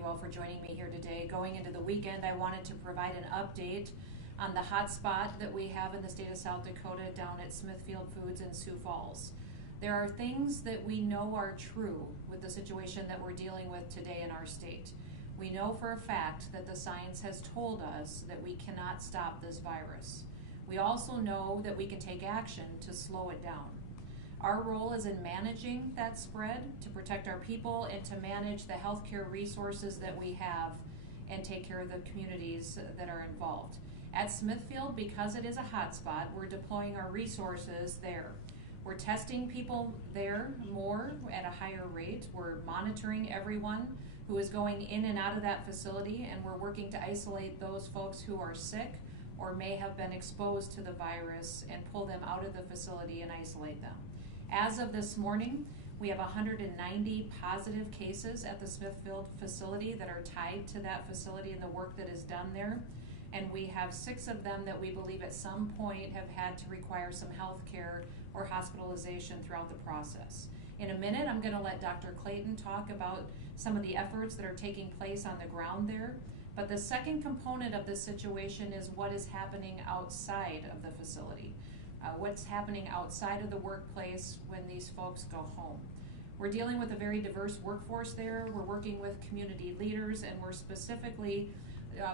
you all for joining me here today. Going into the weekend, I wanted to provide an update on the hot spot that we have in the state of South Dakota down at Smithfield Foods in Sioux Falls. There are things that we know are true with the situation that we're dealing with today in our state. We know for a fact that the science has told us that we cannot stop this virus. We also know that we can take action to slow it down. Our role is in managing that spread, to protect our people, and to manage the healthcare resources that we have and take care of the communities that are involved. At Smithfield, because it is a hotspot, we're deploying our resources there. We're testing people there more at a higher rate. We're monitoring everyone who is going in and out of that facility, and we're working to isolate those folks who are sick or may have been exposed to the virus and pull them out of the facility and isolate them. As of this morning, we have 190 positive cases at the Smithfield facility that are tied to that facility and the work that is done there. And we have 6 of them that we believe at some point have had to require some health care or hospitalization throughout the process. In a minute, I'm going to let Dr. Clayton talk about some of the efforts that are taking place on the ground there. But the second component of this situation is what is happening outside of the facility. What's happening outside of the workplace when these folks go home. We're dealing with a very diverse workforce there. We're working with community leaders, and we're specifically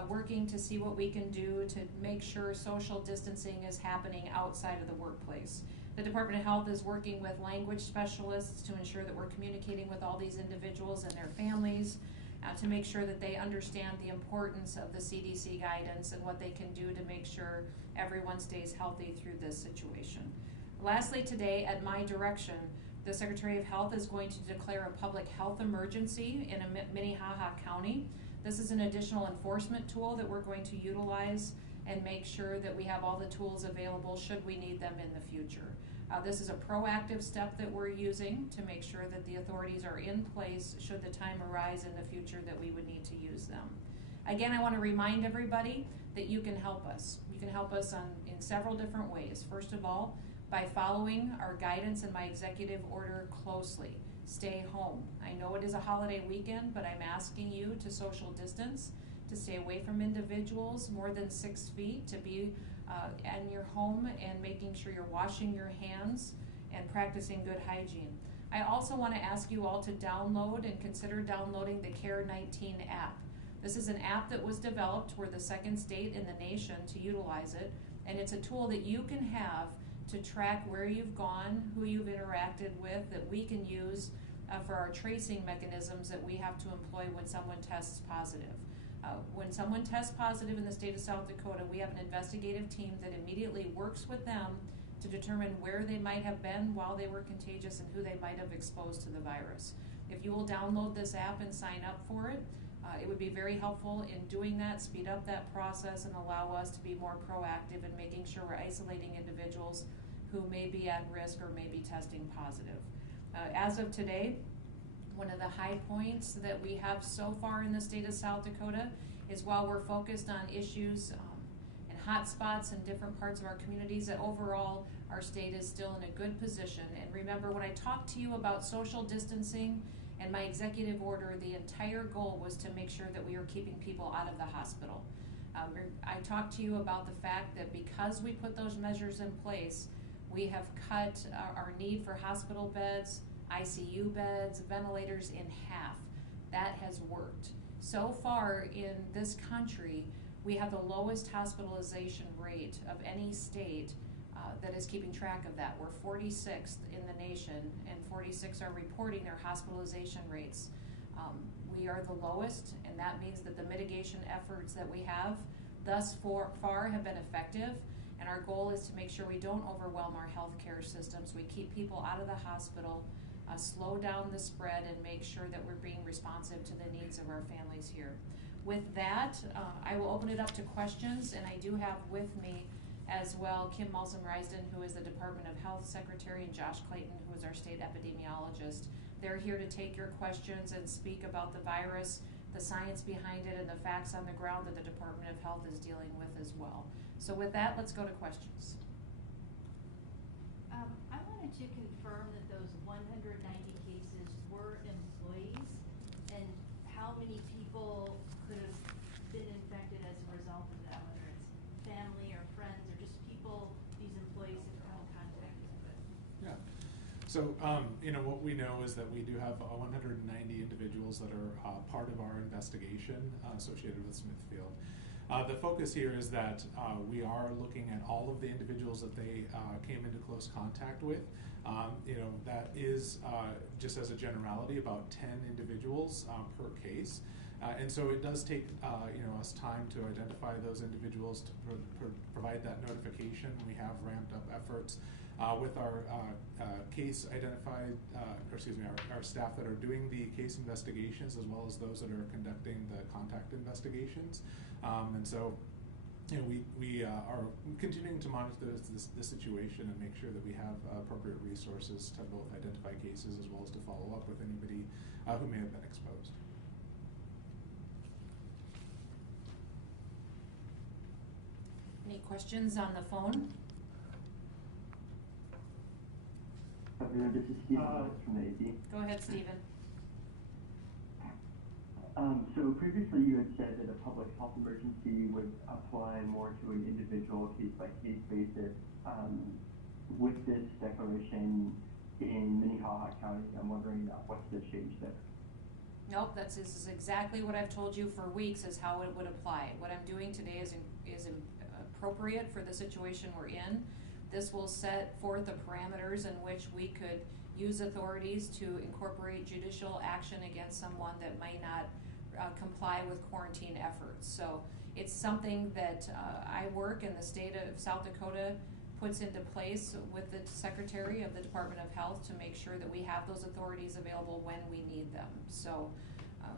working to see what we can do to make sure social distancing is happening outside of the workplace. The Department of Health is working with language specialists to ensure that we're communicating with all these individuals and their families to make sure that they understand the importance of the CDC guidance and what they can do to make sure everyone stays healthy through this situation. Lastly, today, at my direction, the Secretary of Health is going to declare a public health emergency in Minnehaha County. This is an additional enforcement tool that we're going to utilize and make sure that we have all the tools available should we need them in the future. This is a proactive step that we're using to make sure that the authorities are in place should the time arise in the future that we would need to use them. Again, I want to remind everybody that you can help us. You can help us in several different ways. First of all, by following our guidance and my executive order closely. Stay home. I know it is a holiday weekend, but I'm asking you to social distance, to stay away from individuals more than 6 feet, to be in your home and making sure you're washing your hands and practicing good hygiene. I also want to ask you all to download and consider downloading the CARE-19 app. This is an app that was developed. We're the second state in the nation to utilize it, and it's a tool that you can have to track where you've gone, who you've interacted with, that we can use for our tracing mechanisms that we have to employ when someone tests positive. When someone tests positive in the state of South Dakota, we have an investigative team that immediately works with them to determine where they might have been while they were contagious and who they might have exposed to the virus. If you will download this app and sign up for it, it would be very helpful in doing that, speed up that process, and allow us to be more proactive in making sure we're isolating individuals who may be at risk or may be testing positive. As of today, one of the high points that we have so far in the state of South Dakota is while we're focused on issues and hot spots in different parts of our communities, that overall our state is still in a good position. And remember, when I talked to you about social distancing and my executive order, the entire goal was to make sure that we were keeping people out of the hospital. I talked to you about the fact that because we put those measures in place, we have cut our need for hospital beds, ICU beds, ventilators in half. That has worked. So far in this country, we have the lowest hospitalization rate of any state that is keeping track of that. We're 46th in the nation, and 46 are reporting their hospitalization rates. We are the lowest, and that means that the mitigation efforts that we have thus far have been effective. And our goal is to make sure we don't overwhelm our healthcare systems. We keep people out of the hospital, slow down the spread, and make sure that we're being responsive to the needs of our families here. With that, I will open it up to questions, and I do have with me as well Kim Malsom-Risden, who is the Department of Health Secretary, and Josh Clayton, who is our state epidemiologist. They're here to take your questions and speak about the virus, the science behind it, and the facts on the ground that the Department of Health is dealing with as well. So with that, let's go to questions. I wanted to confirm that those 190 cases were employees, and how many people So, what we know is that we do have 190 individuals that are part of our investigation associated with Smithfield. The focus here is that we are looking at all of the individuals that they came into close contact with. That is, just as a generality, about 10 individuals per case. And so it does take us time to identify those individuals, to provide that notification. We have ramped up efforts with our case identified, our staff that are doing the case investigations, as well as those that are conducting the contact investigations. And so we are continuing to monitor the situation and make sure that we have appropriate resources to both identify cases as well as to follow up with anybody who may have been exposed. Any questions on the phone? This is Stephen from the AP. Go ahead, Stephen. So previously you had said that a public health emergency would apply more to an individual case-by-case basis. With this declaration in Minnehaha County, I'm wondering what's the change there? Nope, this is exactly what I've told you for weeks is how it would apply. What I'm doing today is appropriate for the situation we're in. This will set forth the parameters in which we could use authorities to incorporate judicial action against someone that might not comply with quarantine efforts. So it's something that I work in the state of South Dakota puts into place with the Secretary of the Department of Health to make sure that we have those authorities available when we need them. So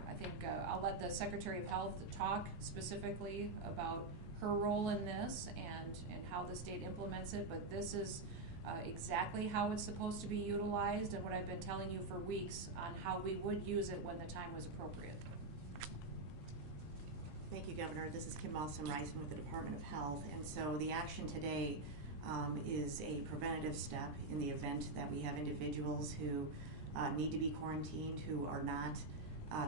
I think I'll let the Secretary of Health talk specifically about her role in this and how the state implements it, but this is exactly how it's supposed to be utilized and what I've been telling you for weeks on how we would use it when the time was appropriate. Thank you, Governor. This is Kim Malson-Reisen with the Department of Health, and so the action today is a preventative step in the event that we have individuals who need to be quarantined who are not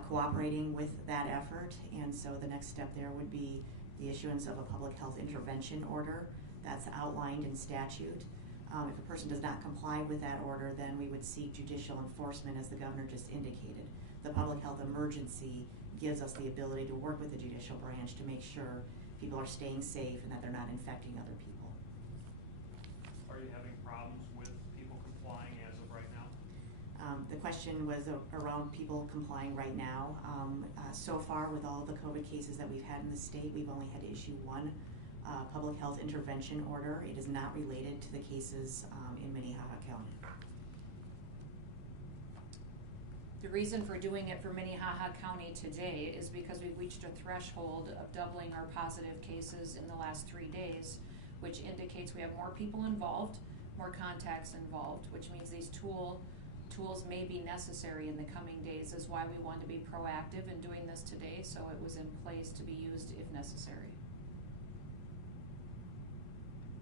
cooperating with that effort, and so the next step there would be the issuance of a public health intervention order that's outlined in statute. If a person does not comply with that order, then we would seek judicial enforcement, as the governor just indicated. The public health emergency gives us the ability to work with the judicial branch to make sure people are staying safe and that they're not infecting other people. Are you having problems with people complying as of right now? The question was around people complying right now. So far, with all the COVID cases that we've had in the state, we've only had to issue one public health intervention order. It is not related to the cases in Minnehaha County. The reason for doing it for Minnehaha County today is because we've reached a threshold of doubling our positive cases in the last 3 days, which indicates we have more people involved, more contacts involved, which means these tools may be necessary in the coming days, is why we want to be proactive in doing this today, so it was in place to be used if necessary.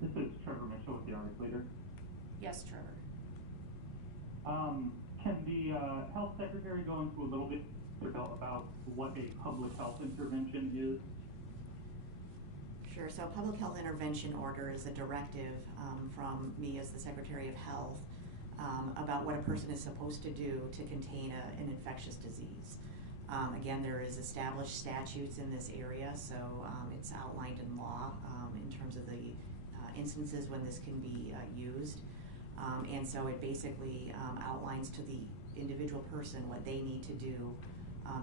This is Trevor Mitchell with the Army Leader. Yes, Trevor. Can the health secretary go into a little bit about what a public health intervention is? Sure. So a public health intervention order is a directive from me as the Secretary of Health about what a person is supposed to do to contain an infectious disease. Again, there is established statutes in this area, so it's outlined in law in terms of the instances when this can be used. And so it basically outlines to the individual person what they need to do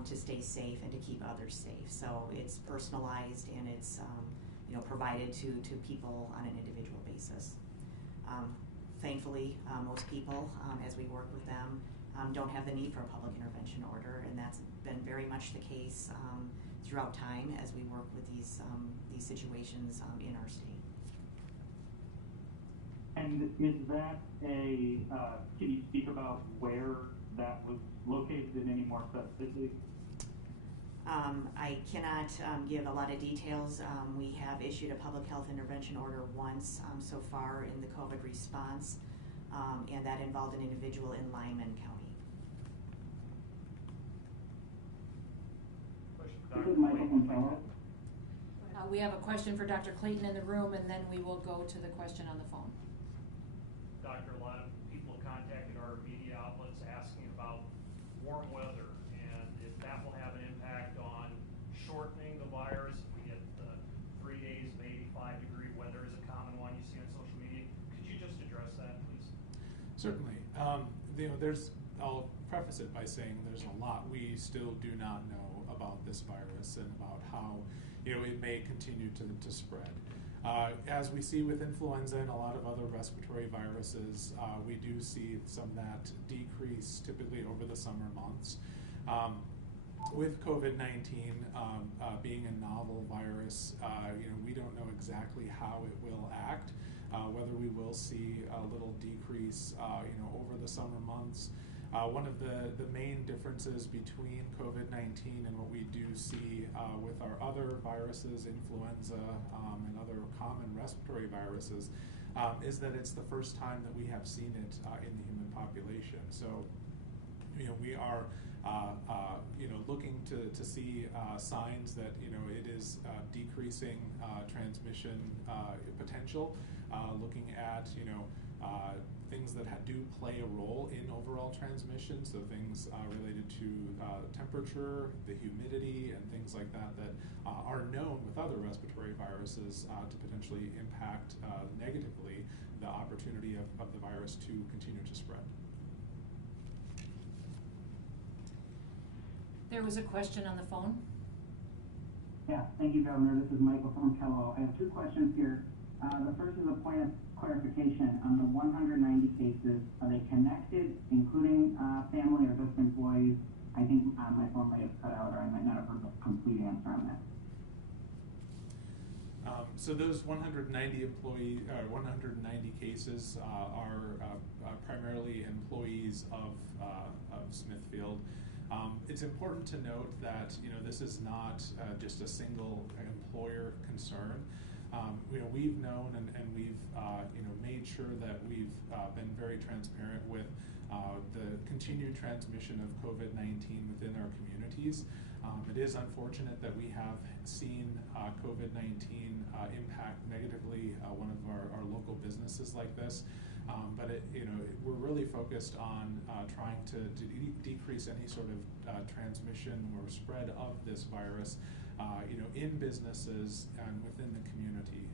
to stay safe and to keep others safe. So it's personalized and it's provided to people on an individual basis. Thankfully, most people, as we work with them, don't have the need for a public intervention order, and that's been very much the case throughout time as we work with these situations in our state. And is that can you speak about where that was located in any more specificity? I cannot give a lot of details. We have issued a public health intervention order once so far in the COVID response, and that involved an individual in Lyman County. Question for Dr. Clayton. We have a question for Dr. Clayton in the room, and then we will go to the question on the phone. Doctor, a lot of people have contacted our warm weather, and if that will have an impact on shortening the virus. If we get 3 days of 85-degree weather is a common one you see on social media. Could you just address that, please? Certainly. I'll preface it by saying there's a lot we still do not know about this virus and about how it may continue to spread. As we see with influenza and a lot of other respiratory viruses, we do see some of that decrease typically over the summer months. With COVID-19 being a novel virus, we don't know exactly how it will act, whether we will see a little decrease, over the summer months. One of the main differences between COVID-19 and what we do see with our other viruses, influenza and other common respiratory viruses, is that it's the first time that we have seen it in the human population. So, we are looking to see signs that it is decreasing transmission potential, looking at things that do play a role in overall transmission, so things related to temperature, the humidity, and things like that are known with other respiratory viruses to potentially impact negatively the opportunity of the virus to continue to spread. There was a question on the phone. Yeah, thank you, Governor. This is Michael from Kello. I have two questions here. The first is a point of clarification on the 190 cases. Are they connected, including family or just employees? I think my phone might have cut out, or I might not have heard the complete answer on that. So those 190 cases are primarily employees of Smithfield. It's important to note that this is not just a single employer concern. We've known and we've made sure that we've been very transparent with the continued transmission of COVID-19 within our communities. It is unfortunate that we have seen COVID-19 impact negatively one of our local businesses like this. But we're really focused on trying to decrease any sort of transmission or spread of this virus, in businesses and within the community.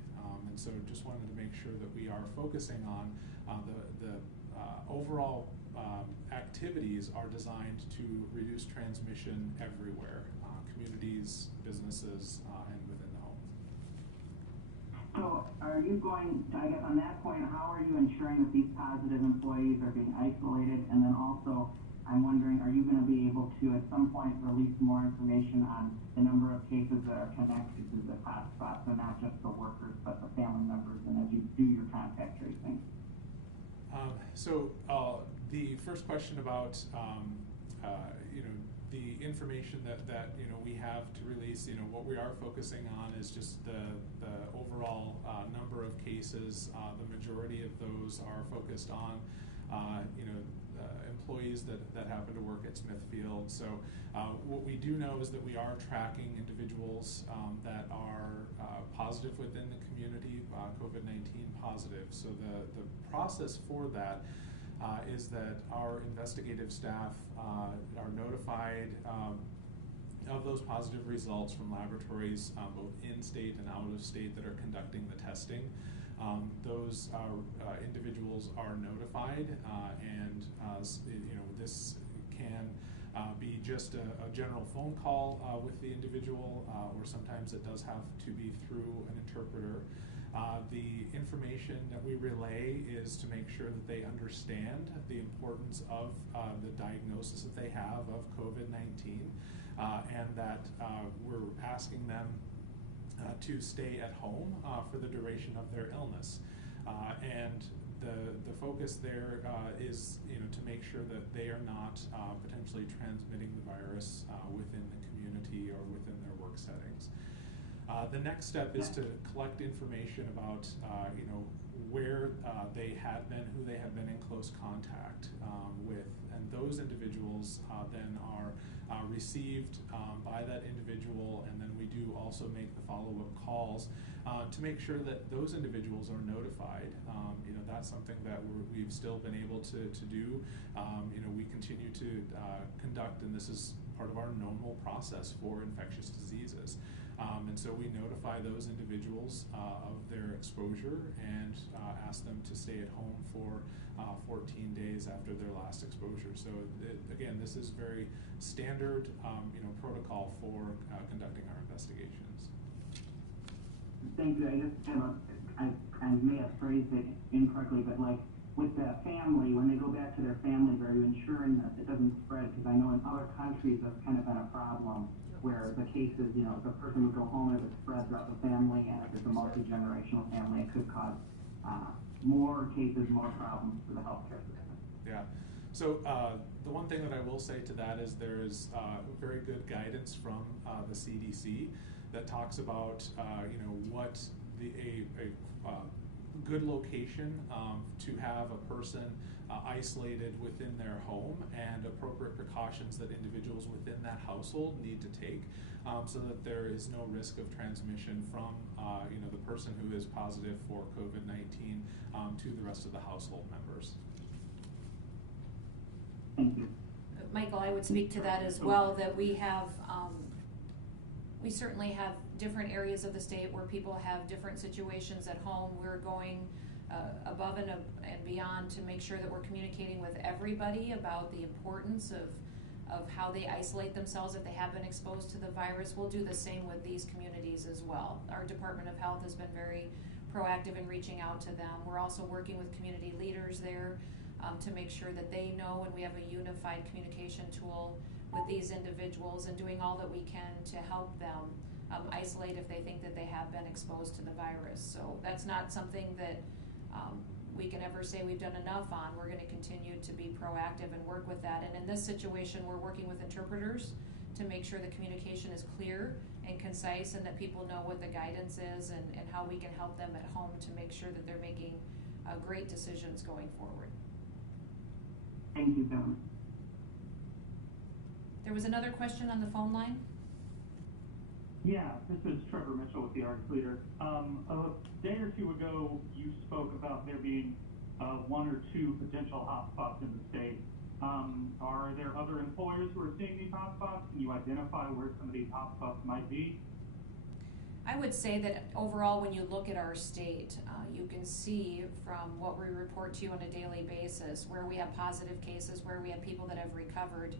And so just wanted to make sure that we are focusing on the overall activities are designed to reduce transmission everywhere, communities, businesses, and within the home. So are you going, I guess on that point, how are you ensuring that these positive employees are being isolated? And then also, I'm wondering, are you going to be able to at some point release more information on the number of cases that are connected to the hotspots, so not just the workers, but the family members, and as you do your contact tracing? The first question about the information that we have to release, what we are focusing on is just the overall number of cases. The majority of those are focused on employees that happen to work at Smithfield. So what we do know is that we are tracking individuals that are positive within the community, COVID-19 positive. So the process for that is that our investigative staff are notified of those positive results from laboratories both in-state and out-of-state that are conducting the testing. Those individuals are notified, and this can be just a general phone call with the individual, or sometimes it does have to be through an interpreter. The information that we relay is to make sure that they understand the importance of the diagnosis that they have of COVID-19, and that we're asking them to stay at home for the duration of their illness. And the focus there is to make sure that they are not potentially transmitting the virus within the community or within their work settings. The next step is to collect information about where they had been, who they have been in close contact with, and those individuals then are received by that individual, and then we do also also make the follow-up calls to make sure that those individuals are notified. You know, that's something that we've still been able to do. You know, we continue to conduct, and this is part of our normal process for infectious diseases. And so we notify those individuals of their exposure and ask them to stay at home for 14 days after their last exposure. So again, this is very standard, you know, protocol for conducting our investigations. Thank you. I just have I may have phrased it incorrectly, but like with the family, when they go back to their families, are you ensuring that it doesn't spread? Because I know in other countries that's kind of been a problem where the cases, you know, the person would go home and it would spread throughout the family, and if it's a multi-generational family, it could cause more cases, more problems for the healthcare system. Yeah. So the one thing that I will say to that is there is very good guidance from the CDC that talks about you know, what a good location to have a person isolated within their home, and appropriate precautions that individuals within that household need to take so that there is no risk of transmission from you know, the person who is positive for COVID-19 to the rest of the household members. Thank you. Michael, I would speak to that as well, that we have, we certainly have different areas of the state where people have different situations at home. We're going above and beyond to make sure that we're communicating with everybody about the importance of how they isolate themselves if they have been exposed to the virus. We'll do the same with these communities as well. Our Department of Health has been very proactive in reaching out to them. We're also working with community leaders there to make sure that they know, and we have a unified communication tool with these individuals, and doing all that we can to help them isolate if they think that they have been exposed to the virus. So that's not something that we can ever say we've done enough on. We're going to continue to be proactive and work with that. And in this situation, we're working with interpreters to make sure the communication is clear and concise, and that people know what the guidance is and how we can help them at home to make sure that they're making great decisions going forward. Thank you, gentlemen. There was another question on the phone line. Yeah, this is Trevor Mitchell with the Arts Leader. A day or two ago, you spoke about there being one or two potential hotspots in the state. Are there other employers who are seeing these hotspots? Can you identify where some of these hotspots might be? I would say that overall, when you look at our state, you can see from what we report to you on a daily basis where we have positive cases, where we have people that have recovered,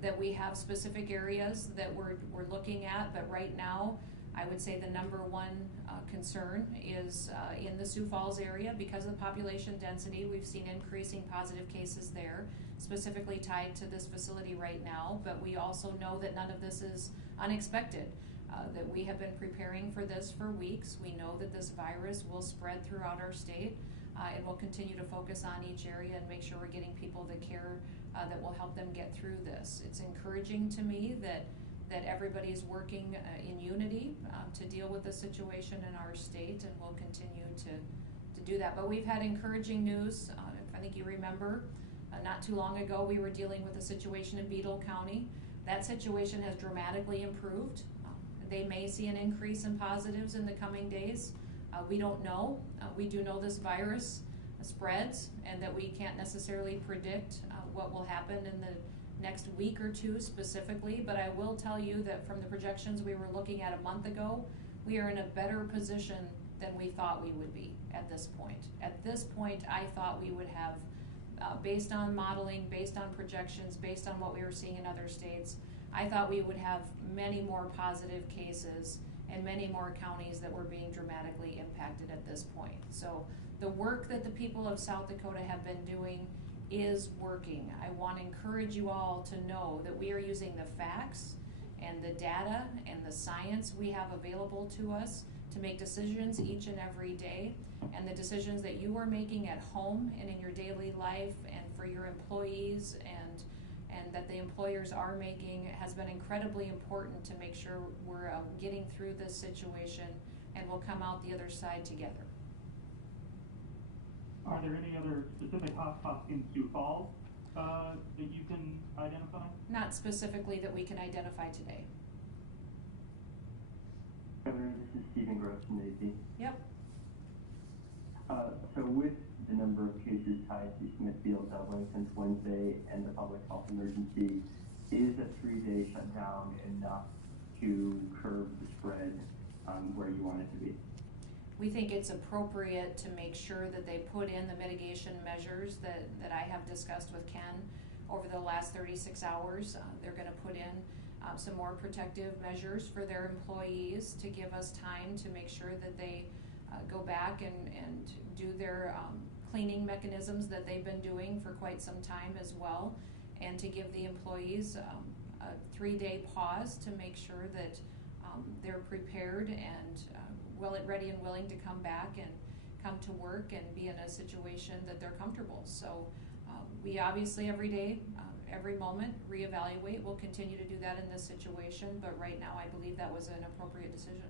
that we have specific areas that we're looking at. But right now, I would say the number one concern is in the Sioux Falls area. Because of the population density, we've seen increasing positive cases there, specifically tied to this facility right now. But we also know that none of this is unexpected. That we have been preparing for this for weeks. We know that this virus will spread throughout our state, and we'll continue to focus on each area and make sure we're getting people the care that will help them get through this. It's encouraging to me that everybody's working in unity to deal with the situation in our state, and we'll continue to do that. But we've had encouraging news. If I think you remember, not too long ago we were dealing with a situation in Beadle County. That situation has dramatically improved. They may see an increase in positives in the coming days. We don't know. We do know this virus spreads, and that we can't necessarily predict what will happen in the next week or two specifically. But I will tell you that from the projections we were looking at a month ago, we are in a better position than we thought we would be at this point. At this point, I thought we would have, based on modeling, based on projections, based on what we were seeing in other states, I thought we would have many more positive cases and many more counties that were being dramatically impacted at this point. So the work that the people of South Dakota have been doing is working. I want to encourage you all to know that we are using the facts and the data and the science we have available to us to make decisions each and every day. And the decisions that you are making at home and in your daily life and for your employees and that the employers are making has been incredibly important to make sure we're getting through this situation and we'll come out the other side together. Are there any other specific hotspots in Sioux Falls that you can identify? Not specifically that we can identify today. this is Stephen Gross from AP. Yep. So with the number of cases tied to Smithfield doubling since Wednesday and the public health emergency, is a 3-day shutdown enough to curb the spread where you want it to be? We think it's appropriate to make sure that they put in the mitigation measures that I have discussed with Ken over the last 36 hours. They're going to put in some more protective measures for their employees to give us time to make sure that they go back and do their cleaning mechanisms that they've been doing for quite some time as well, and to give the employees a 3-day pause to make sure that they're prepared and ready and willing to come back and come to work and be in a situation that they're comfortable. So we obviously every day, every moment reevaluate. We'll continue to do that in this situation, but right now I believe that was an appropriate decision.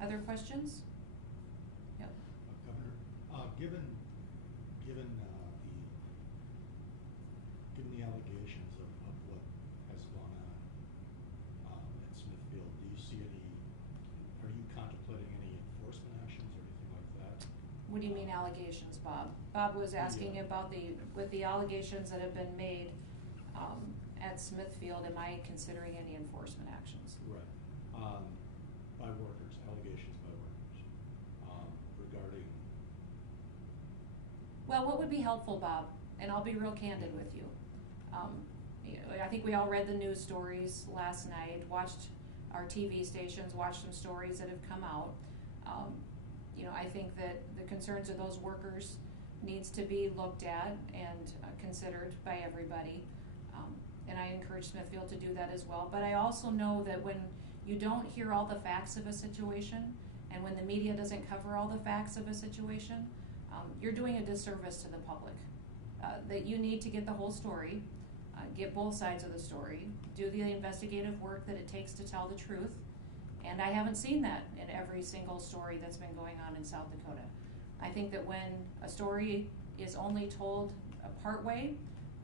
Other questions? Yep. Governor, given the allegations of what has gone on at Smithfield, do you see are you contemplating any enforcement actions or anything like that? What do you mean allegations, Bob? Bob was asking about with the allegations that have been made at Smithfield, am I considering any enforcement actions? Right. By workers, allegations by workers regarding. Well, what would be helpful, Bob, and I'll be real candid with you. I think we all read the news stories last night, watched our TV stations, watched some stories that have come out. I think that the concerns of those workers needs to be looked at and considered by everybody. And I encourage Smithfield to do that as well. But I also know that when you don't hear all the facts of a situation, and when the media doesn't cover all the facts of a situation, you're doing a disservice to the public. That you need to get the whole story, get both sides of the story, do the investigative work that it takes to tell the truth. And I haven't seen that in every single story that's been going on in South Dakota. I think that when a story is only told a part way,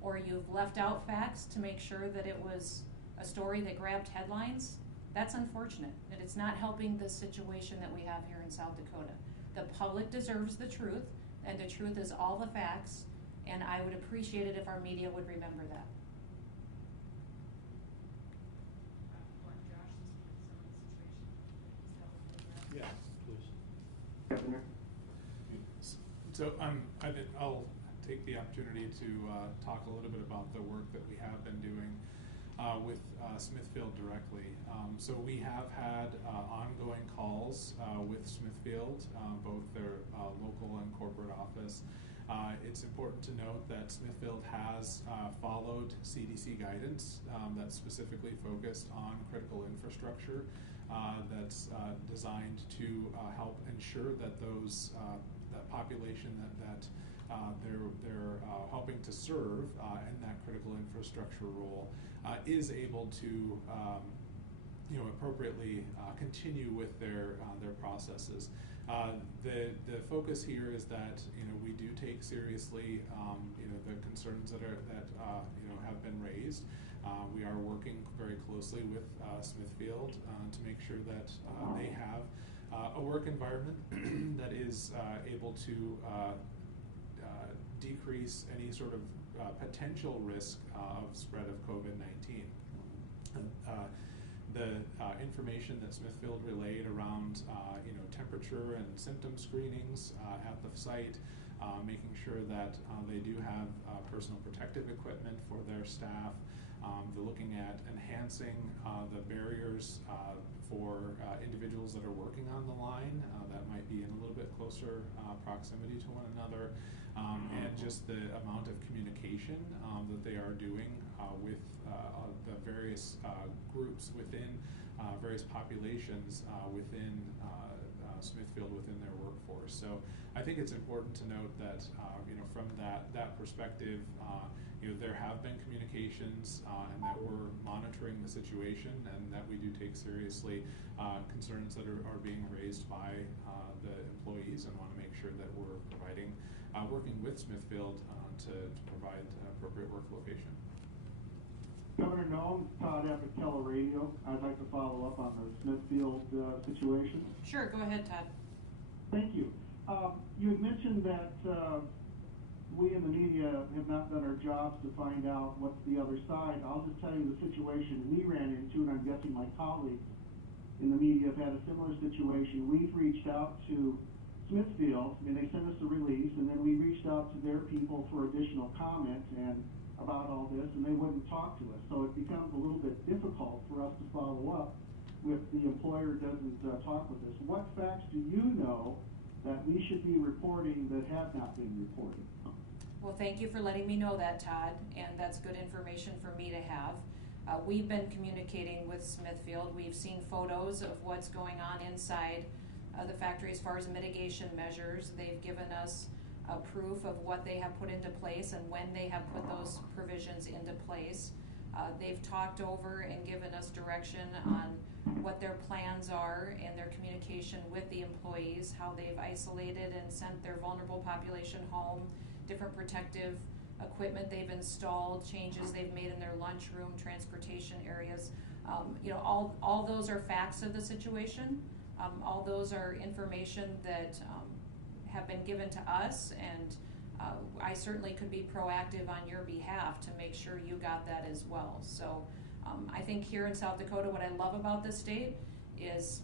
or you've left out facts to make sure that it was a story that grabbed headlines, that's unfortunate. That it's not helping the situation that we have here in South Dakota. The public deserves the truth, and the truth is all the facts, and I would appreciate it if our media would remember that. Yeah, please. Governor? So I'll take the opportunity to talk a little bit about the work that we have been doing with Smithfield directly. So we have had ongoing calls with Smithfield, both their local and corporate office. It's important to note that Smithfield has followed CDC guidance that's specifically focused on critical infrastructure that's designed to help ensure that that population that they're helping to serve in that critical infrastructure role is able to appropriately continue with their processes. The focus here is that we do take seriously the concerns that have been raised. We are working very closely with Smithfield to make sure that they have a work environment that is able to decrease any sort of potential risk of spread of COVID-19. The information that Smithfield relayed around temperature and symptom screenings at the site, making sure that they do have personal protective equipment for their staff. They're looking at enhancing the barriers for individuals that are working on the line that might be in a little bit closer proximity to one another, and just the amount of communication that they are doing with the various groups within various populations within Smithfield, within their workforce. So I think it's important to note that from that perspective, there have been communications and that we're monitoring the situation, and that we do take seriously concerns that are being raised by the employees, and want to make sure that we're working with Smithfield to provide appropriate work location. Governor Noem, Todd Epic Radio. I'd like to follow up on the Smithfield situation. Sure, go ahead, Todd. Thank you. You had mentioned that we in the media have not done our jobs to find out what's the other side. I'll just tell you the situation we ran into, and I'm guessing my colleagues in the media have had a similar situation. We've reached out to Smithfield, and they sent us a release, and then we reached out to their people for additional comment and about all this, and they wouldn't talk to us. So it becomes a little bit difficult for us to follow up if the employer doesn't talk with us. What facts do you know that we should be reporting that have not been reported? Well, thank you for letting me know that, Todd, and that's good information for me to have. We've been communicating with Smithfield. We've seen photos of what's going on inside the factory as far as mitigation measures. They've given us proof of what they have put into place and when they have put those provisions into place. They've talked over and given us direction on what their plans are and their communication with the employees, how they've isolated and sent their vulnerable population home, different protective equipment they've installed, changes they've made in their lunchroom, transportation areas. All those are facts of the situation. All those are information that have been given to us, and I certainly could be proactive on your behalf to make sure you got that as well. So I think here in South Dakota, what I love about this state is,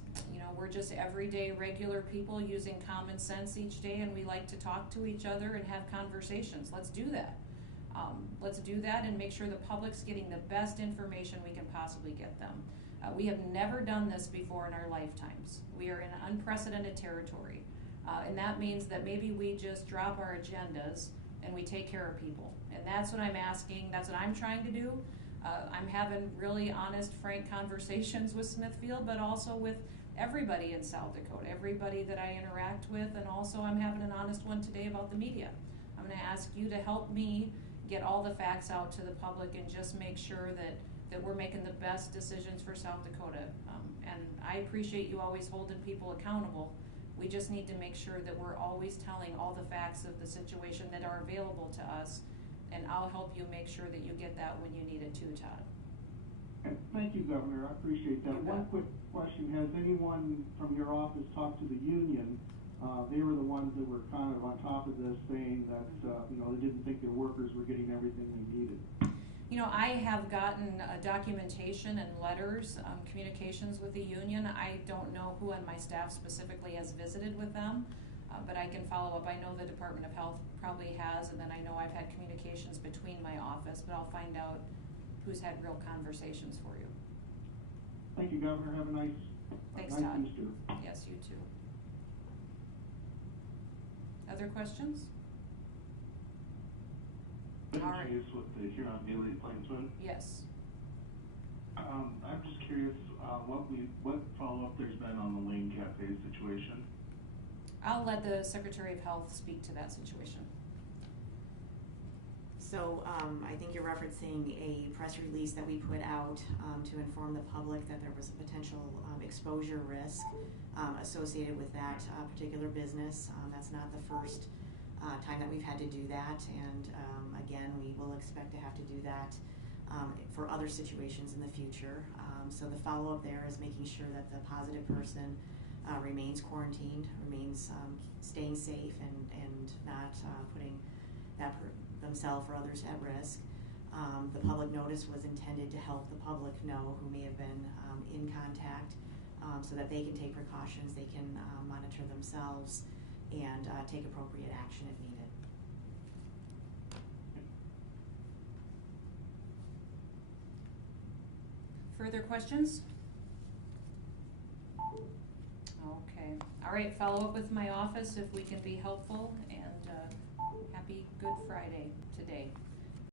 we're just everyday regular people using common sense each day, and we like to talk to each other and have conversations. Let's do that. Let's do that and make sure the public's getting the best information we can possibly get them. We have never done this before in our lifetimes. We are in unprecedented territory. And that means that maybe we just drop our agendas and we take care of people. And that's what I'm asking, that's what I'm trying to do. I'm having really honest, frank conversations with Smithfield, but also with everybody in South Dakota, everybody that I interact with, and also I'm having an honest one today about the media. I'm gonna ask you to help me get all the facts out to the public and just make sure that we're making the best decisions for South Dakota. And I appreciate you always holding people accountable. We just need to make sure that we're always telling all the facts of the situation that are available to us, and I'll help you make sure that you get that when you need it too, Todd. Thank you, Governor. I appreciate that. One quick question. Has anyone from your office talked to the union? They were the ones that were kind of on top of this, saying that they didn't think their workers were getting everything they needed. I have gotten documentation and letters, communications with the union. I don't know who on my staff specifically has visited with them, but I can follow up. I know the Department of Health probably has, and then I know I've had communications between my office, but I'll find out who's had real conversations for you. Thank you, Governor. Have a nice Todd. Easter. Yes, you too. Other questions? All right. Case with the Huron Daily Plainsman. Yes. I'm just curious what follow-up there's been on the Lane Cafe situation. I'll let the Secretary of Health speak to that situation. So I think you're referencing a press release that we put out to inform the public that there was a potential exposure risk associated with that particular business. That's not the first time that we've had to do that, and again, we will expect to have to do that for other situations in the future. So the follow-up there is making sure that the positive person remains quarantined, remains staying safe, and not putting themselves or others at risk. The public notice was intended to help the public know who may have been in contact, so that they can take precautions, they can monitor themselves, and take appropriate action if needed. Further questions? Okay. All right, follow up with my office if we can be helpful, and happy Good Friday today.